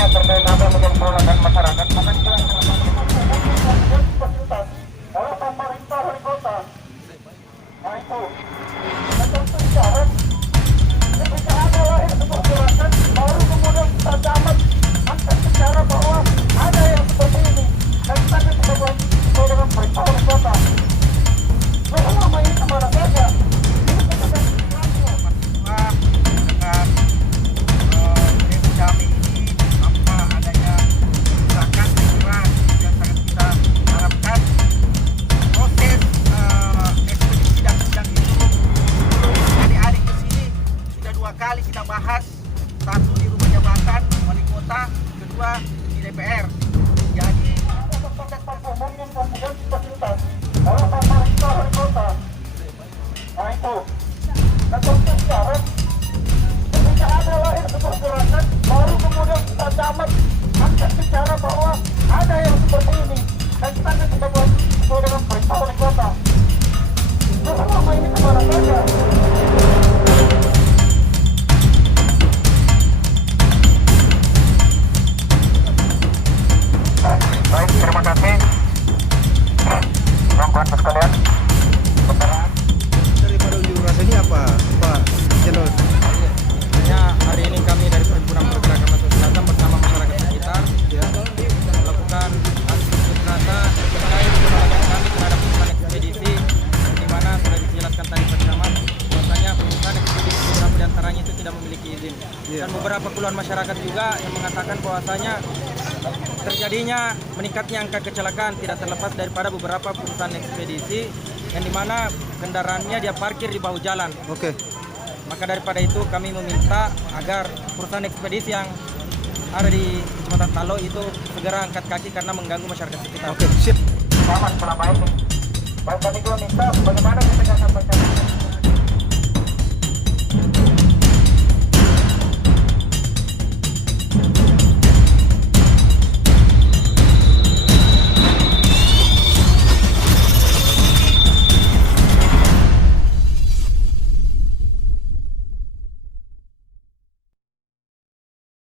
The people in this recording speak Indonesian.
informasinya terkait apa yang menjadi kewenangan masyarakat, maka kita oleh pemerintah wali kota. Nah itu, dan tentu syarat ketika ada lahir sebuah gerakan, baru kemudian kita dapat angkat secara bahwa ada yang seperti ini, dan kita akan sesuai dengan perintah wali kota. Selama ini kemana saja? Kami ini tanpa adanya gerakan segera yang sangat kita harapkan proses ekspedisi dan sidang itu adik-adik di sini sudah 2 kali kita bahas, satu di rumah jabatan wali kota, kedua di DPR. Jadi umum yang kemudian fasilitas oleh pemerintah wali kota. Nah itu, dan tentu syarat ketika ada lahir sebuah gerakan, baru kemudian kita dapat angkat bicara bahwa ada yang seperti ini, dan kita akan sesuai dengan perintah wali kota. Selama ini kemana saja? Baik, terima kasih. Kawan-kawan sekalian, daripada unjuk rasa ini apa, Pak Jenol? Hari ini kami dari Perhimpunan Pergerakan Mahasiswa Selatan bersama masyarakat sekitar melakukan aksi unjuk rasa terkait penolakan kami terhadap perusahaan ekspedisi, di mana sudah dijelaskan tadi bersama bahwasanya perusahaan ekspedisi beberapa di antaranya itu tidak memiliki izin, dan beberapa keluhan masyarakat juga yang mengatakan bahwasanya terjadinya meningkatnya angka kecelakaan tidak terlepas daripada beberapa perusahaan ekspedisi yang dimana kendaraannya dia parkir di bahu jalan. Oke. Maka daripada itu kami meminta agar perusahaan ekspedisi yang ada di Kecamatan Talo itu segera angkat kaki karena mengganggu masyarakat sekitar. Oke, siap. Selamat selama ini. Baik, kami juga minta bagaimana kita akan baca